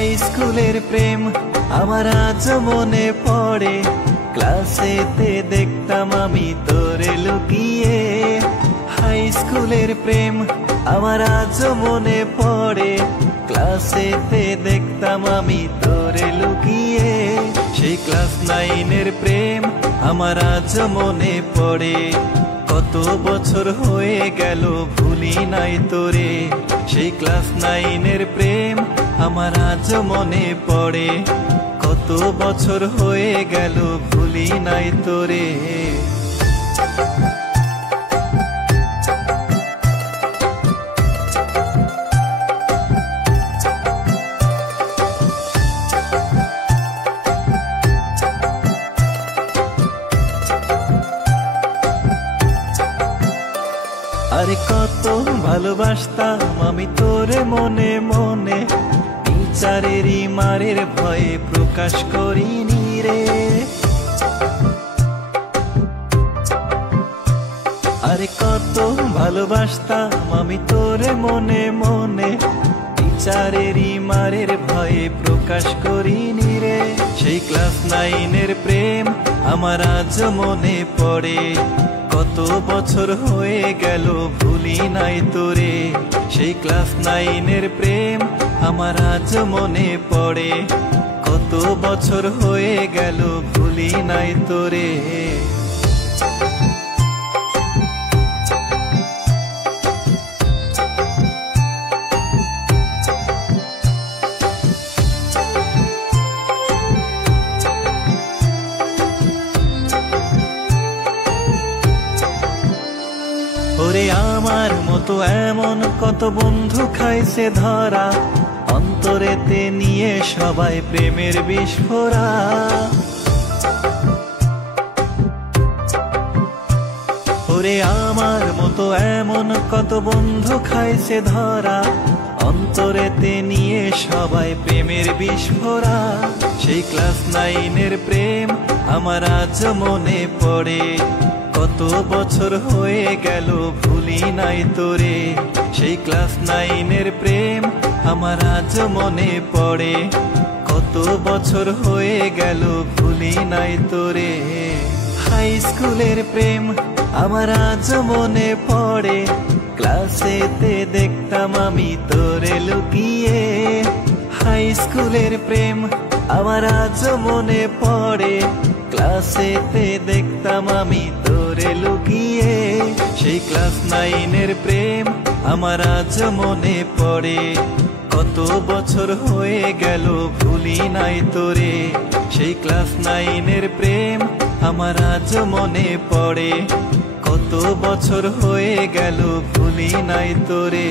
High স্কুলের প্রেম আমার আজ মনে পড়ে, ক্লাসেতে দেখতাম আমি তোরে লুকিয়ে। হাই স্কুলের প্রেম আমার আজ মনে পড়ে, ক্লাসেতে দেখতাম আমি তোরে লুকিয়ে। সেই ক্লাস 9-এর প্রেম আমার আজ মনে পড়ে, কত বছর হয়ে গেল ভুলি নাই তোরে। সেই ক্লাস 9-এর প্রেম আমার আজ মনে পড়ে, কত বছর হয়ে গেল ভুলি নাই তোরে। আরে কত ভালোবাসতাম আমি তোরে মনে মনে, টিচারেরই মারের ভয়ে প্রকাশ করিনি রে। আরে কত ভালোবাসতাম আমি তোরে মনে মনে, টিচারেরই মারের ভয়ে প্রকাশ করিনি রে। সেই ক্লাস 9-এর প্রেম আমার আজ মনে পড়ে, কত বছর হয়ে গেল ভুলি নাই তোরে। সেই ক্লাস 9-এর প্রেম আমার আজ মনে পড়ে, কত বছর হয়ে গেল ভুলি নাই তোরে। ওরে আমার মতো এমন কত বন্ধু খাইছে ধরা, অন্তরেতে নিয়ে সবাই প্রেমের বিস্ফোরা। ওরে আমার মতো এমন কত বন্ধু খাইছে ধরা, অন্তরেতে নিয়ে সবাই প্রেমের বিস্ফোরা। সেই ক্লাস 9-এর প্রেম আমার আজ মনে পড়ে, কত বছর হয়ে গেল ভুলি নাই তোরে। সেই ক্লাস 9-এর প্রেম আমার আজ মনে পড়ে, কত বছর হয়ে গেল ভুলি নাই তোরে। হাই স্কুলের প্রেম আমার আজ মনে পড়ে, ক্লাসেতে দেখতাম আমি তোরে লুকিয়ে। হাই স্কুলের প্রেম আমার আজ মনে পড়ে, ক্লাসেতে দেখতাম আমি তোরে লুকিয়ে। সেই ক্লাস 9-এর প্রেম আমার আজ মনে পড়ে, কত বছর হয়ে গেল ভুলি নাই তোরে। সেই ক্লাস 9-এর প্রেম আমার আজ মনে পড়ে, কত বছর হয়ে গেল ভুলি নাই তোরে।